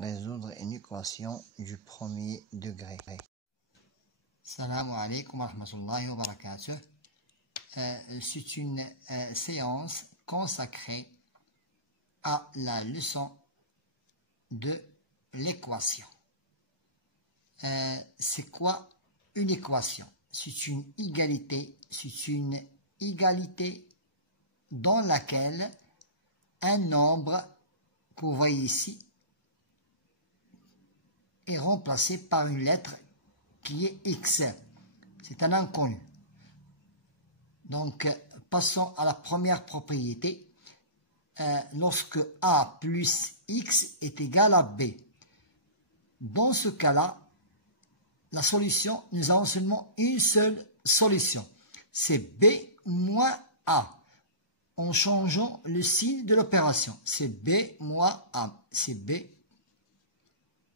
Résoudre une équation du premier degré. Salam alaikum wa rahmatullahi wa barakatuh. C'est une séance consacrée à la leçon de l'équation. C'est quoi une équation? C'est une égalité dans laquelle un nombre que vous voyez ici est remplacé par une lettre qui est x. C'est un inconnu. Donc, passons à la première propriété. Lorsque a plus x est égal à b. Dans ce cas-là, la solution, nous avons seulement une seule solution. C'est b moins a. En changeant le signe de l'opération. C'est b moins a. C'est b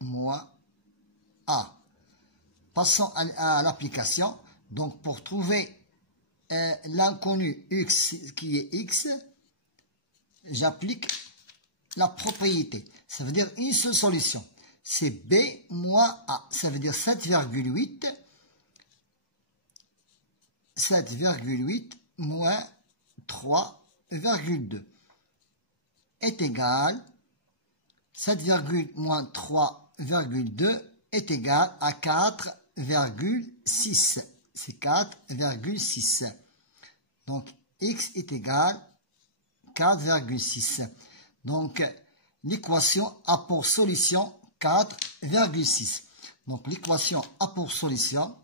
moins a. Passons à l'application. Donc, pour trouver l'inconnu x qui est x, j'applique la propriété. Ça veut dire une seule solution. C'est b moins a. Ça veut dire 7,8 moins 3,2 est égal 7, moins 3,2 est égal à 4,6. C'est 4,6. Donc, x est égal 4,6. Donc, l'équation a pour solution 4,6. Donc, l'équation a pour solution.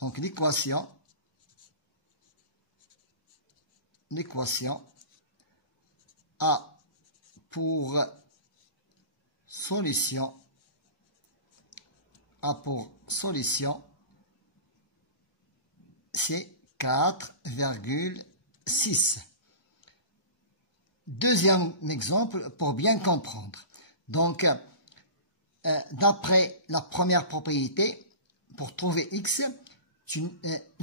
Donc, l'équation a pour solution c'est 4,6. Deuxième exemple pour bien comprendre. Donc, d'après la première propriété, pour trouver x, nous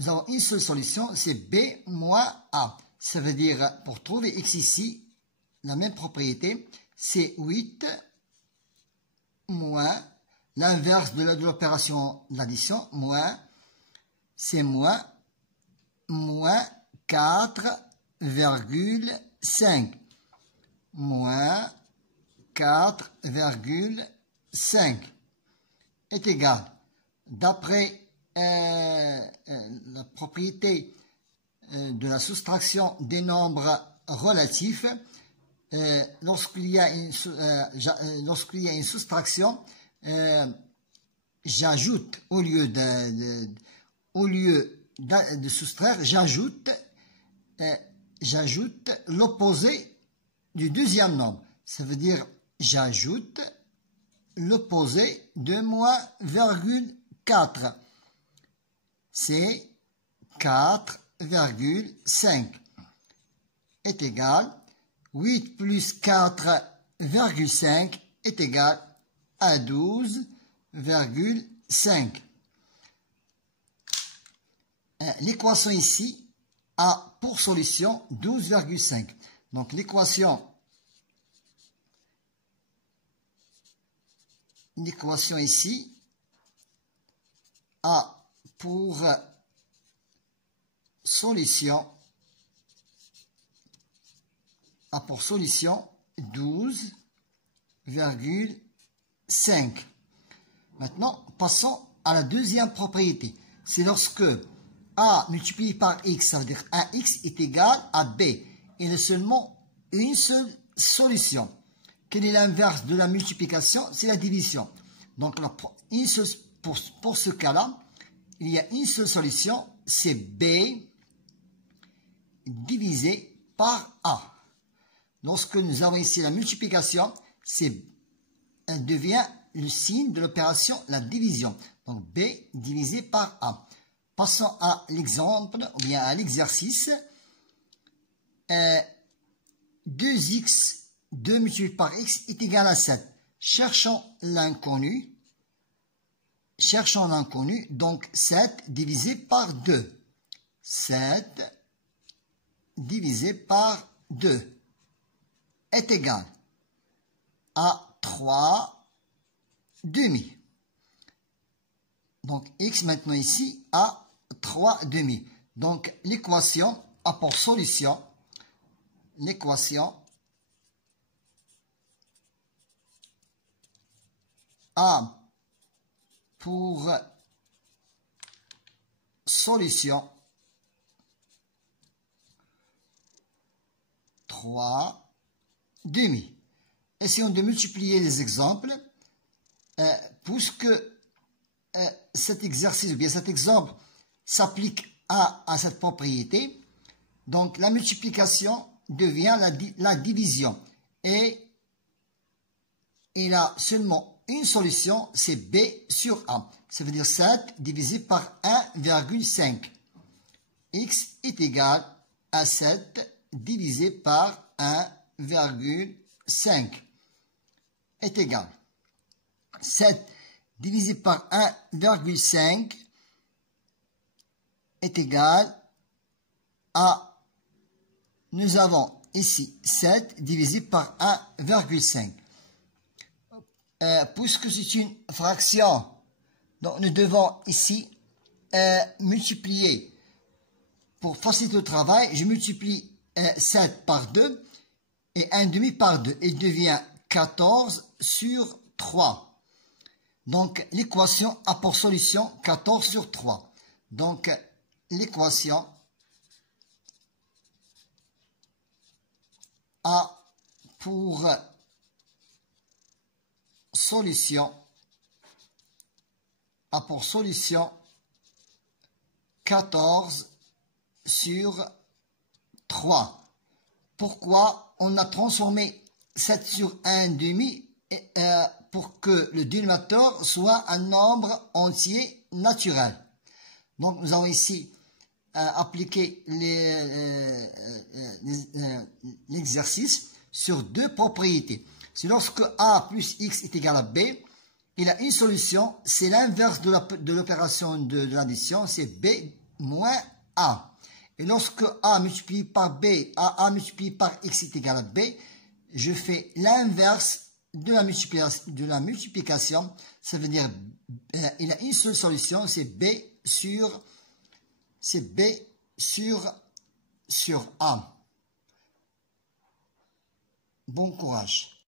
avons une seule solution, c'est b moins a. Ça veut dire, pour trouver x ici, la même propriété, c'est 8 moins l'inverse de l'opération d'addition, moins, c'est moins 4,5. Moins 4,5 est égal. D'après la propriété de la soustraction des nombres relatifs, lorsqu'il y a une soustraction, j'ajoute, au lieu de soustraire, j'ajoute l'opposé du deuxième nombre. Ça veut dire, j'ajoute l'opposé de moins 4. C'est 4,5 est égal 8 plus 4,5 est égal à 12,5. L'équation ici a pour solution 12,5. Donc l'équation ici a pour solution 12,5. Maintenant, passons à la deuxième propriété. C'est lorsque a multiplié par x, ça veut dire 1x est égal à b. Il y a seulement une seule solution. Quel est l'inverse de la multiplication? C'est la division. Donc, pour ce cas-là, il y a une seule solution, c'est b divisé par a. Lorsque nous avons ici la multiplication, elle devient le signe de l'opération, la division. Donc, b divisé par a. Passons à l'exemple, ou bien à l'exercice. 2x, 2 multiplié par x est égal à 7. Cherchons l'inconnu. Donc 7 divisé par 2. 7 divisé par 2 est égal à 3 demi. Donc, x maintenant ici a 3 demi. Donc, l'équation a pour solution, l'équation a pour solution 3 demi. Essayons de multiplier les exemples, puisque cet exercice, ou bien cet exemple, s'applique à cette propriété. Donc, la multiplication devient la division. Et il a seulement une solution, c'est B sur A. Ça veut dire 7 divisé par 1,5. X est égal à 7 divisé par 1,5 est égal. 7 divisé par 1,5 est égal à, nous avons ici 7 divisé par 1,5. Puisque c'est une fraction, donc nous devons ici multiplier. Pour faciliter le travail, je multiplie 7 par 2 et 1 demi par 2. Il devient 14 sur 3. Donc, l'équation a pour solution 14 sur 3. Donc, l'équation a pour solution 14 sur 3. Pourquoi on a transformé 7 sur 1 demi pour que le dénominateur soit un nombre entier naturel. Donc nous avons ici appliqué l'exercice sur deux propriétés. C'est lorsque A plus X est égal à B, il a une solution, c'est l'inverse de l'opération de l'addition, c'est B moins A. Et lorsque A multiplié par B, A multiplié par X est égal à B, je fais l'inverse de la multiplication. Ça veut dire, il a une seule solution, c'est B sur A. Bon courage.